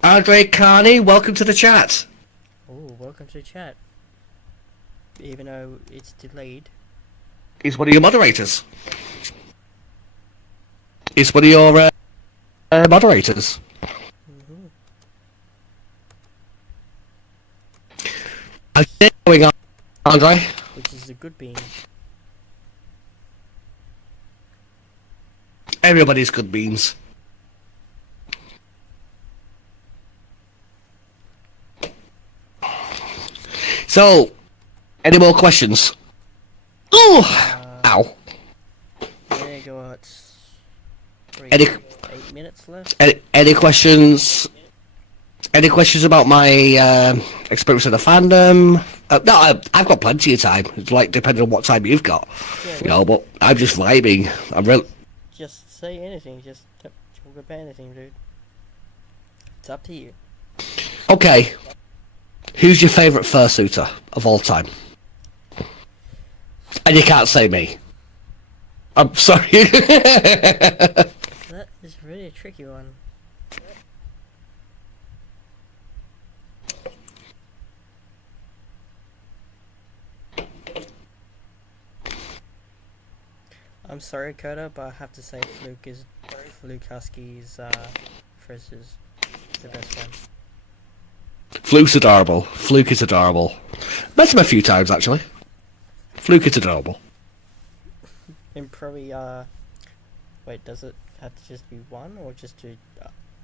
Andre Carney, welcome to the chat. Oh, welcome to the chat. Even though it's delayed. He's one of your moderators. He's one of your moderators. Mm-hmm. How's it going on, Andre? Which is a good bean. Everybody's good beans. So, any more questions? Ooh! Ow. Yeah, got Any 8 minutes left. any questions? Any questions about my experience in the fandom? No, I've got plenty of time. It's like depending on what time you've got, Yeah, you know. But I'm just vibing. I'm real. just say anything. Just talk about anything, dude. It's up to you. Okay. Who's your favourite fursuiter of all time? And you can't say me. I'm sorry. That is really a tricky one. I'm sorry, Coda, but I have to say Fluke Husky's versus the best one. Fluke's adorable. Fluke is adorable. Met him a few times actually. Fluke is adorable. And probably wait, does it have to just be one or just two?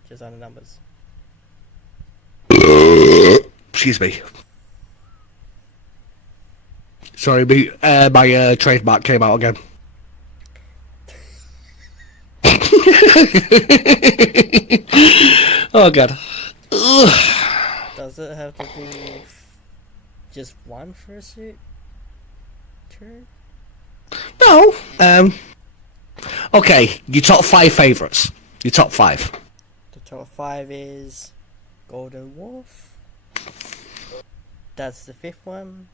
Just under numbers. Excuse me. Sorry, my trademark came out again. Oh god. Ugh. Does it have to be just one fursuit? Two? No. Okay, your top 5 favourites. Your top 5. The top 5 is Golden Wolf. That's the 5th one.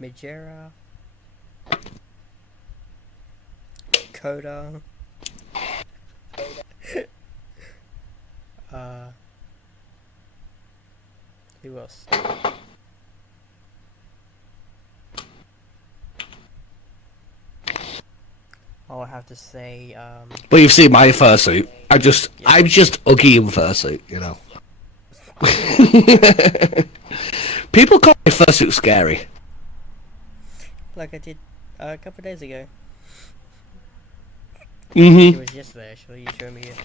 Majera. Coda. Who else? I'll have to say, But you've seen my fursuit. I'm just ugly in fursuit, you know. People call my fursuit scary. like I did a couple of days ago. Mm-hmm. It was yesterday, actually. You showed me it.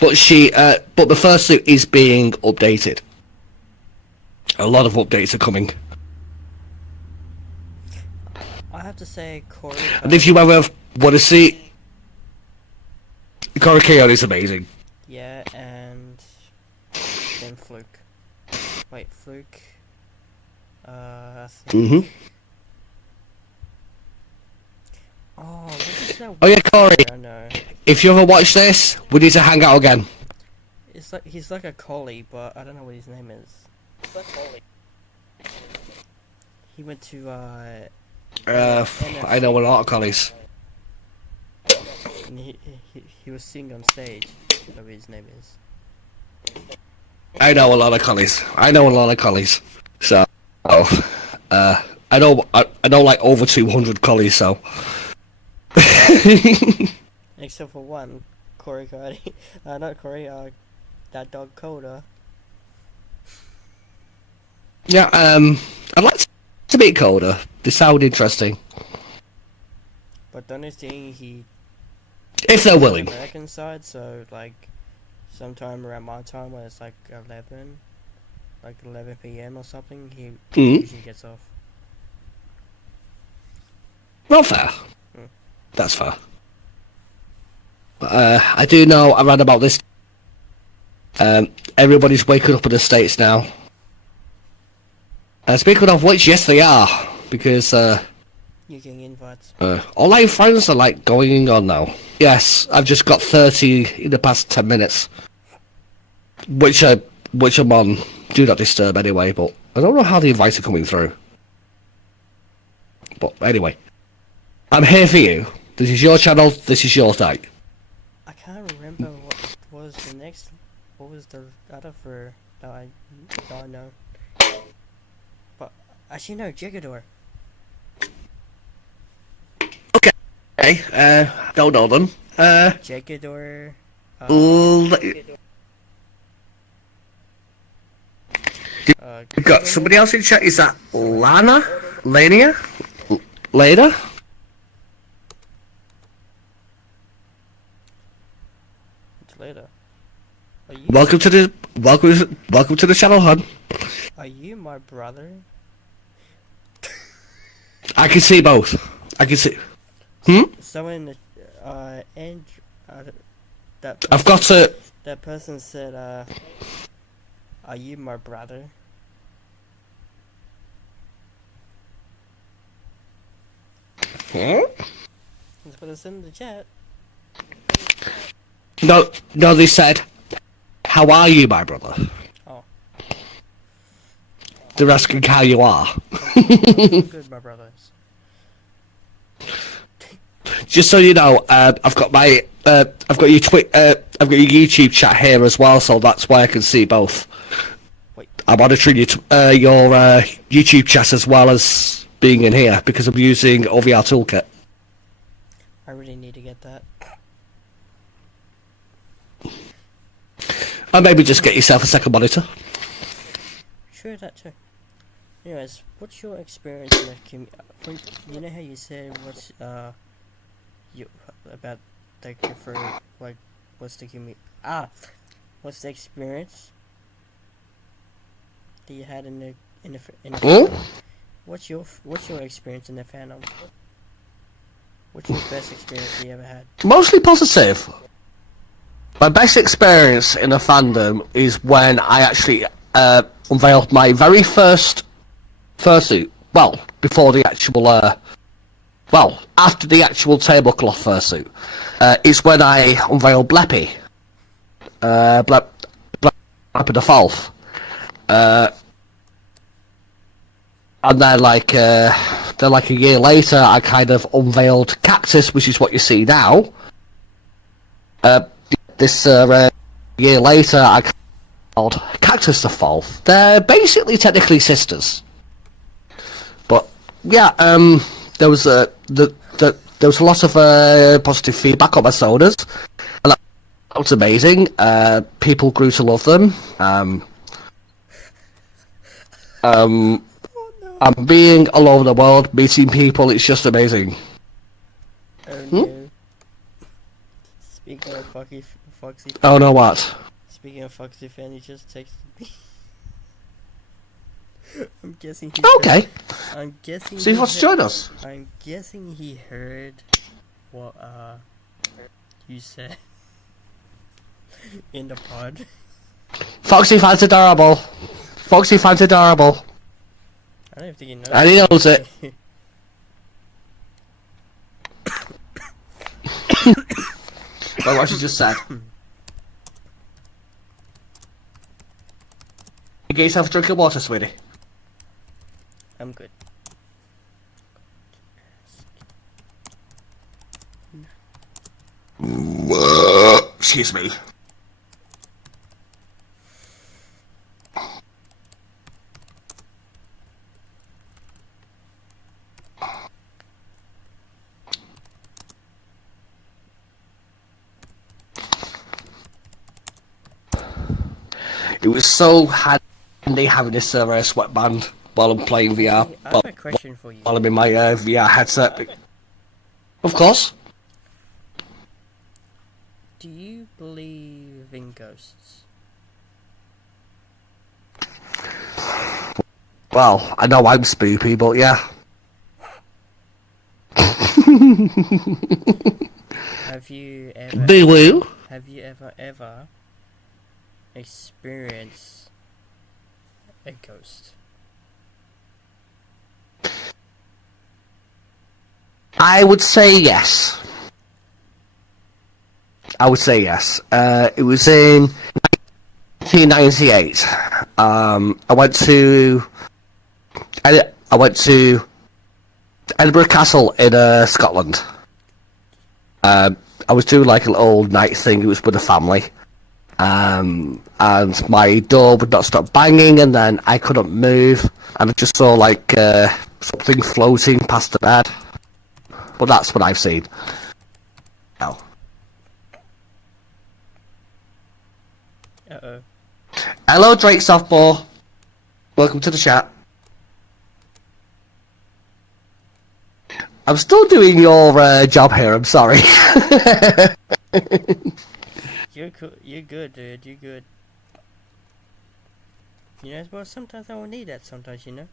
But but the fursuit is being updated. A lot of updates are coming. I have to say, Corey. And if you ever want to see, Korikyon is amazing. Yeah, and then Fluke. Wait, Fluke. I think. Mm-hmm. Oh, what is that? Oh yeah, Corey. I know. If you ever watch this, we need to hang out again. It's like he's like a collie, but I don't know what his name is. He went to I know a lot of collies. and he was singing on stage. Whatever his name is. I know a lot of collies. So, I know like over 200 collies. So, Except for one, Corey Cardi. Not Corey. That dog Coda. yeah. I'd like to meet Coda. They sound interesting. But the only thing he. If they're willing. American side, so like, sometime around my time when it's like 11 p.m. or something, he usually gets off. Not fair. Hmm. That's fair. I do know around about this. Everybody's waking up in the States now. Speaking of which, yes, they are, because You're getting invites. online friends are like going on now. Yes, I've just got 30 in the past 10 minutes, which I'm on Do Not Disturb anyway. But I don't know how the invites are coming through. But anyway, I'm here for you. This is your channel. This is your night. I can't remember what was the next. What was the other for that I don't know. But actually, no, Jigador. Okay, don't know them. Jigador. We've got somebody else in chat. Is that Lana? Lania? Leda? It's later. Are you? Welcome to the channel, hon. Are you my brother? I can see both. I can see. Someone in the and that. I've got to. That person said, "Are you my brother?" That's what I said in the chat. No, they said, "How are you, my brother?" Oh. They're asking how you are. I'm good, my brothers. Just so you know, I've got my, I've got your I've got your YouTube chat here as well, so that's why I can see both. Wait. I'm monitoring your YouTube chat as well as being in here because I'm using OVR Toolkit. I really need to get that. And maybe just get yourself a second monitor. Sure, that too. Anyways, what's your experience in the community? You know how you said what's you about like for like what's the community? What's the experience that you had in the fandom? What's your experience in the fandom? What's your best experience you ever had? Mostly positive. My best experience in a fandom is when I actually unveiled my very first fursuit. Well, before the actual, after the actual tablecloth fursuit. It's when I unveiled Bleppy. Bleppy the Falf. And then, like a year later, I kind of unveiled Cactus, which is what you see now. This year later, I called Cactus the Falf. They're basically technically sisters. But yeah, there was a lot of positive feedback on my sodas, and that was amazing. People grew to love them. I'm being all over the world, meeting people. It's just amazing. Oh no. Speaking of Foxy Oh no, what? Speaking of Foxy fan, he just texted me. I'm guessing he Okay. I'm guessing So he wants to join us. I'm guessing he heard what you said in the pod. Foxy fan's adorable. Foxy fan's adorable. I don't even think he knows. And he knows it. Well, what she just said. You get yourself a drink of water, sweetie. I'm good. Excuse me. It was so handy having this sweatband while I'm playing VR. I have a question for you. While I'm in my VR headset. Of course. Do you believe in ghosts? Well, I know I'm spoopy, but yeah. Have you Boo woo. ever experienced a ghost? I would say yes. It was in 1998. I went to Edinburgh Castle in Scotland. I was doing like a little night thing. It was with a family, and my door would not stop banging, and then I couldn't move, and I just saw like something floating past the bed. But that's what I've seen. Oh. Uh-oh. Hello, Drake Softball. Welcome to the chat. I'm still doing your job here. I'm sorry. You're good, dude. You're good. You know, well, sometimes I will need that. Sometimes, you know.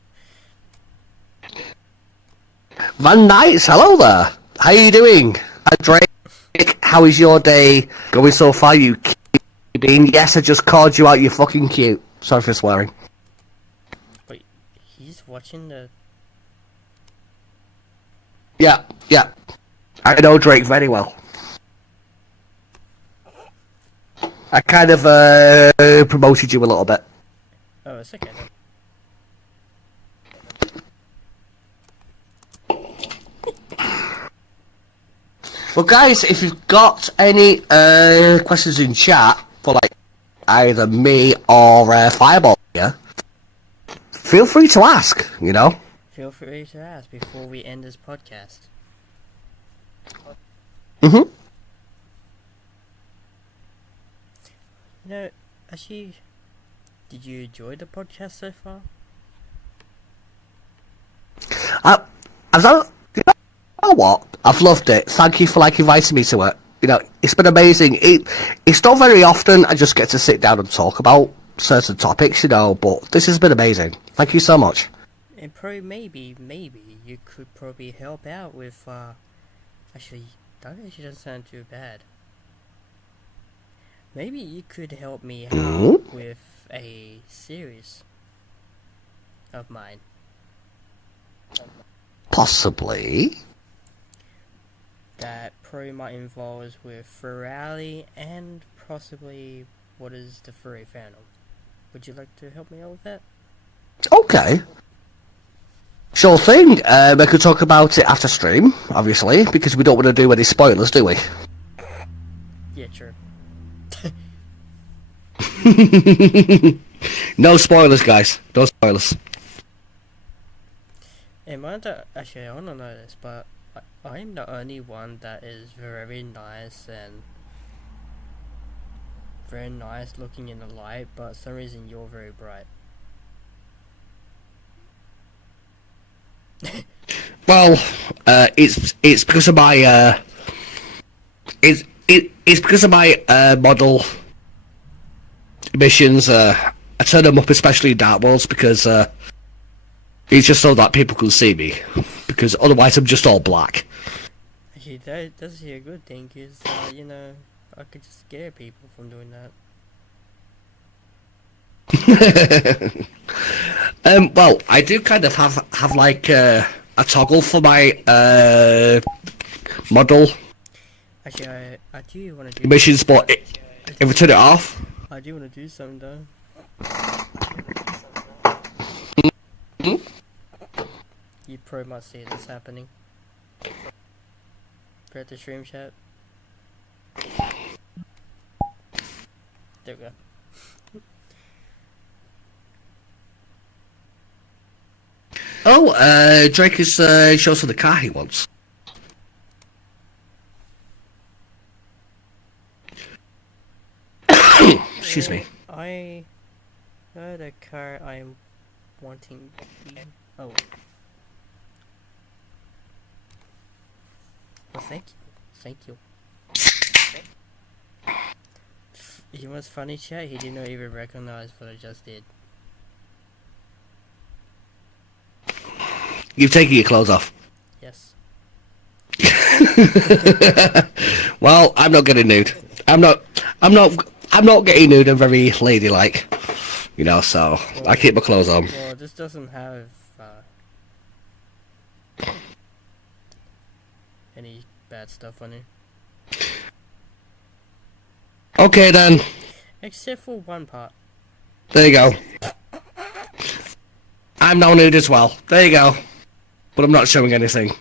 Van Knights, hello there. How are you doing? Drake, how is your day going so far, you bean? Yes, I just called you out, you fucking cute. Sorry for swearing. Wait, he's watching the... Yeah. I know Drake very well. I kind of promoted you a little bit. Oh, it's okay then. Well, guys, if you've got any questions in chat for like either me or Fireball here, feel free to ask. You know. Feel free to ask before we end this podcast. Mhm. You know, actually, did you enjoy the podcast so far? You know what? I've loved it. Thank you for like inviting me to it. You know, it's been amazing. It's not very often I just get to sit down and talk about certain topics, you know, but this has been amazing. Thank you so much. And probably maybe you could probably help out with actually that actually doesn't sound too bad. Maybe you could help me out with a series of mine. Possibly. That probably might involve with Ferrari and possibly what is the furry fandom. Would you like to help me out with that? Okay. Sure thing. We could talk about it after stream, obviously, because we don't want to do any spoilers, do we? Yeah, true. No spoilers, guys. No spoilers. Actually, I don't know this, but I'm the only one that is very nice and very nice looking in the light, but for some reason you're very bright. Well, it's because of my it's because of my model missions. I turn them up, especially in dark worlds, because it's just so that people can see me. Because otherwise, I'm just all black. Actually, that's actually a good thing, because you know, I could just scare people from doing that. Well, I do kind of have like a toggle for my model Actually, I do want to do missions, but if I turn it off, I do want to do something though. You probably might see this happening. Create the stream chat. There we go. oh, Drake is shows us the car he wants. Excuse me. I know the car I'm wanting to be. Oh. Well, thank you. Thank you. You know what's funny, chat? He didn't even recognize what I just did. You've taken your clothes off. Yes. Well, I'm not getting nude. I'm not. I'm not getting nude. I'm very ladylike. You know, so I keep my clothes on. Well, this doesn't have any bad stuff on it. Okay then. Except for one part. There you go. I'm now nude as well. There you go. But I'm not showing anything.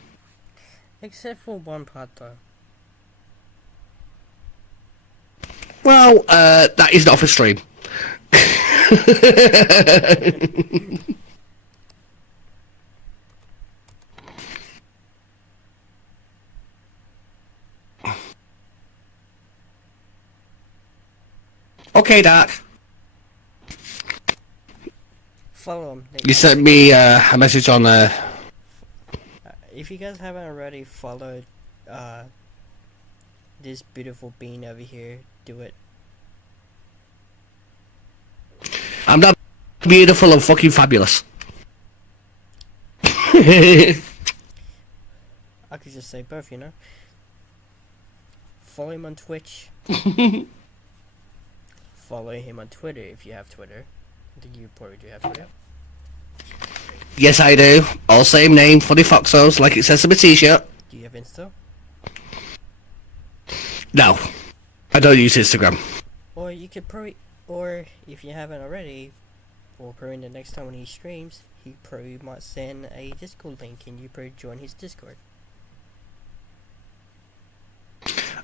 Except for one part though. Well, that is not for stream. Okay, Dark. Follow him. You sent me a message on If you guys haven't already followed this beautiful being over here, do it. I'm not beautiful, I'm fucking fabulous. I could just say both, you know. Follow him on Twitch. Follow him on Twitter if you have Twitter. I think you probably do have Twitter. Yes, I do. All same name, Funny Foxos, like it says on my t-shirt. Do you have Insta? No, I don't use Instagram. Or you could probably, or if you haven't already, or probably the next time when he streams, he probably might send a Discord link and you probably join his Discord.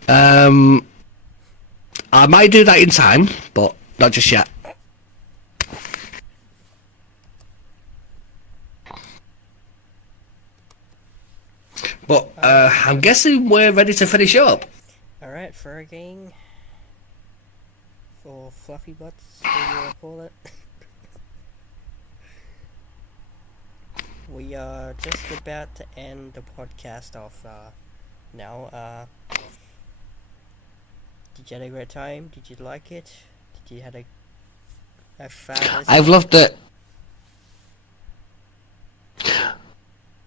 I might do that in time, but not just yet. But I'm guessing we're ready to finish up. Alright, fur gang. For fluffy butts, what do you want to call it? We are just about to end the podcast off now. Did you have a great time? Did you like it? Did you have a fabulous... I've loved it.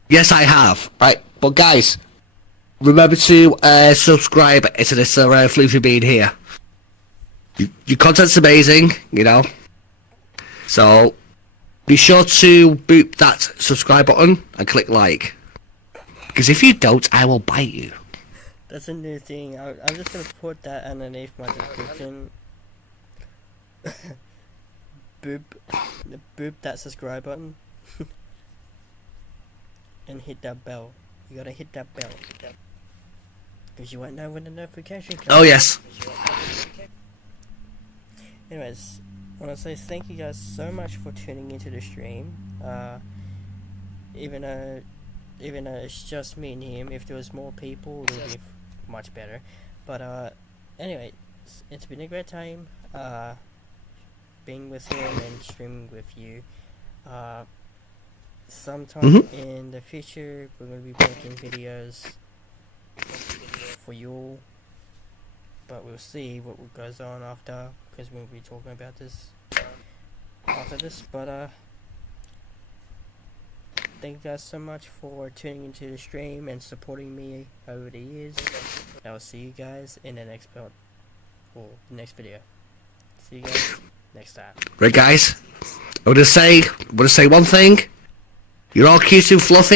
Yes, I have. Right, but guys, remember to subscribe to this Floofy Bean here. Your content's amazing, you know. So be sure to boop that subscribe button and click like. Because if you don't, I will bite you. That's a new thing. I'm just gonna put that underneath my description. boop that subscribe button. And hit that bell. You gotta hit that bell. Because you won't know when the notification comes. Oh, yes. Anyways, I want to say thank you guys so much for tuning into the stream. Even though it's just me and him, if there was more people, it would be much better. But anyway, it's been a great time being with him and streaming with you. Sometime in the future, we're going to be making videos for you all. But we'll see what goes on after, because we'll be talking about this after this. But thank you guys so much for tuning into the stream and supporting me over the years. I will see you guys in the next part, or the next video. See you guys next time. Right, guys. I want to say one thing. You're all cute and fluffy.